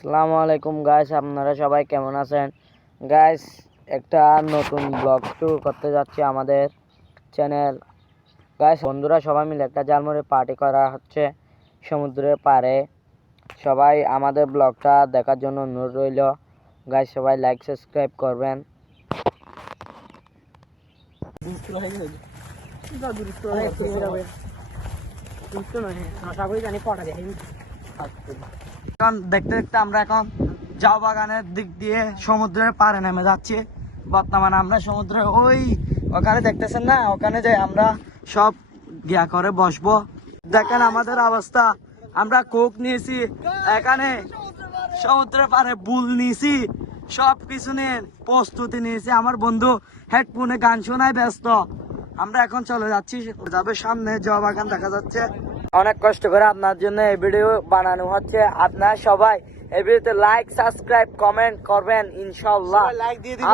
আসসালামু আলাইকুম গাইস, আপনারা সবাই কেমন আছেন? গাইস, একটা নতুন ব্লগ শুরু করতে যাচ্ছি আমাদের চ্যানেল। গাইস, বন্ধুরা সবাই মিলে একটা জালমুড়ি পার্টি করা হচ্ছে সমুদ্রের পাড়ে। সবাই আমাদের ব্লগটা দেখার জন্য অনুরোধ রইল। গাইস, সবাই লাইক সাবস্ক্রাইব করবেন। এখন দেখতে দেখতে আমরা এখন জাও বাগানের দিক দিয়ে সমুদ্রের পাড়ে নেমে যাচ্ছি। বর্তমানে আমরা সমুদ্রের ওখানে দেখতেছেন না, ওখানে যাই আমরা সব গিয়া করে বসবো। দেখেন আমাদের অবস্থা, আমরা কোক নিয়েছি, এখানে সমুদ্রের পাড়ে বুল নিয়েছি, সব কিছু নিয়ে প্রস্তুতি নিয়েছি। আমার বন্ধু হেডফোনে গান শোনায় ব্যস্ত। আমরা এখন চলে যাচ্ছি, যাবে সামনে জাও বাগান দেখা যাচ্ছে। অনেক কষ্ট করে আপনার জন্য এই ভিডিও বানানো হচ্ছে। আপনারা সবাই এই ভিডিওতে লাইক সাবস্ক্রাইব কমেন্ট করবেন ইনশাআল্লাহ।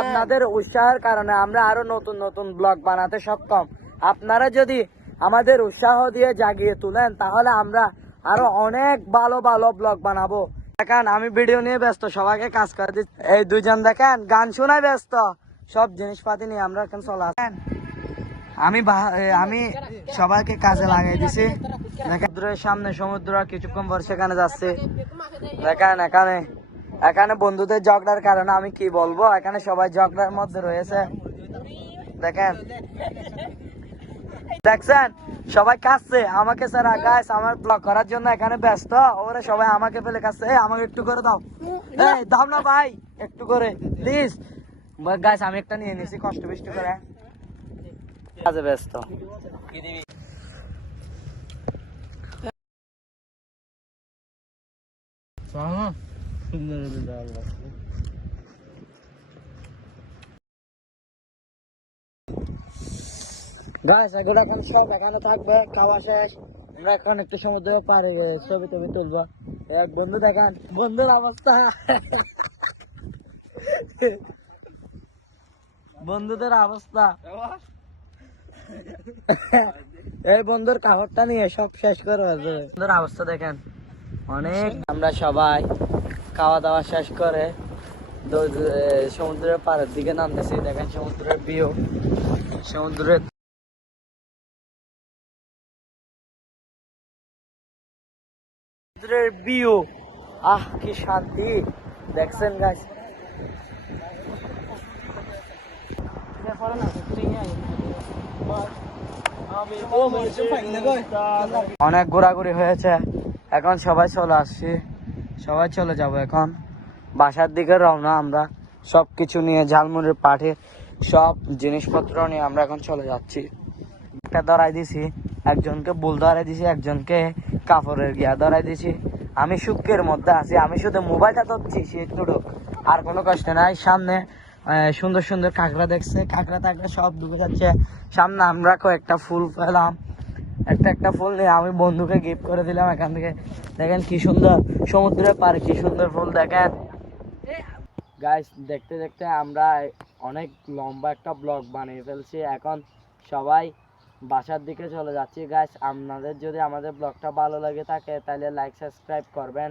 আপনাদের উৎসাহের কারণে আমরা আরো নতুন নতুন ব্লগ বানাতে সক্ষম। আপনারা যদি আমাদের উৎসাহ দিয়ে জাগিয়ে তুলেন তাহলে আমরা আরো অনেক ভালো ভালো ব্লগ বানাবো। দেখেন আমি ভিডিও নিয়ে ব্যস্ত, সবাইকে কাজ করে দিচ্ছি। এই দুইজন দেখেন গান শোনায় ব্যস্ত, সব জিনিসপাতি নিয়ে আমরা এখন চলে আসেন। আমি সবাইকে কাজে লাগাই দিছি। সমুদ্রের সামনে সমুদ্র, কিছুক্ষণ পর সেখানে যাচ্ছে। দেখেন এখানে বন্ধুদের ঝগড়ার কারণে আমি কি বলবো, এখানে সবাই ঝগড়ার মধ্যে রয়েছে। দেখছেন সবাই কাঁদছে আমাকে ছাড়া। গাইস, আমার ব্লগ করার জন্য এখানে ব্যস্ত, ওরা সবাই আমাকে ফেলে কাঁদছে। আমাকে একটু করে দাও, দাও না ভাই, একটু করে প্লিজ। গাইস, আমি একটা নিয়ে নিয়েছি কষ্ট বেশি করে, কাজে ব্যস্ত। গাইস, এগুলো এখন সব এখানে থাকবে, খাওয়া শেষ। আমরা এখন একটু সমুদ্রের পাড়ে ছবি টবি তুলবো। এক বন্ধু দেখেন বন্ধুর অবস্থা, বন্ধুদের অবস্থা। এই বন্ধুর কাপড়টা নিয়ে সব শেষ করে বন্ধুর অবস্থা দেখেন অনেক। আমরা সবাই খাওয়া দাওয়া শেষ করে সমুদ্রের পাড়ের দিকে নামতেছি। দেখেন সমুদ্রের ভিউ, সমুদ্রের ভিউ, কি শান্তি দেখছেন গাইস। অনেক ঘোরাঘুরি হয়েছে, এখন সবাই চলে আসছি, সবাই চলে যাব এখন বাসার দিকে রওনা। আমরা সব কিছু নিয়ে ঝালমুড়ির পাঠে সব জিনিসপত্র নিয়ে আমরা এখন চলে যাচ্ছি। একটা ধরাই দিছি, একজনকে বুল ধরাই দিছি, একজনকে কাপড়ের গিয়া ধরাই দিছি। আমি সুখের মধ্যে আছি, আমি শুধু মোবাইলটা ধরছি সেটুকু, আর কোনো কষ্ট নাই। সামনে সুন্দর সুন্দর কাঁকড়া দেখছে, কাঁকড়া টাকড়া সব ঢুকে যাচ্ছে সামনে। আমরা কয়েকটা ফুল পেলাম, একটা ফুল নিয়ে আমি বন্ধুকে গিফট করে দিলাম এখান থেকে। দেখেন কি সুন্দর সমুদ্রের পাড়ে, কি সুন্দর ফুল দেখেন গাইস। দেখতে দেখতে আমরা অনেক লম্বা একটা ব্লগ বানিয়ে ফেলছি। এখন সবাই বাসার দিকে চলে যাচ্ছি গাইস। আপনাদের যদি আমাদের ব্লগটা ভালো লাগে থাকে তাহলে লাইক সাবস্ক্রাইব করবেন।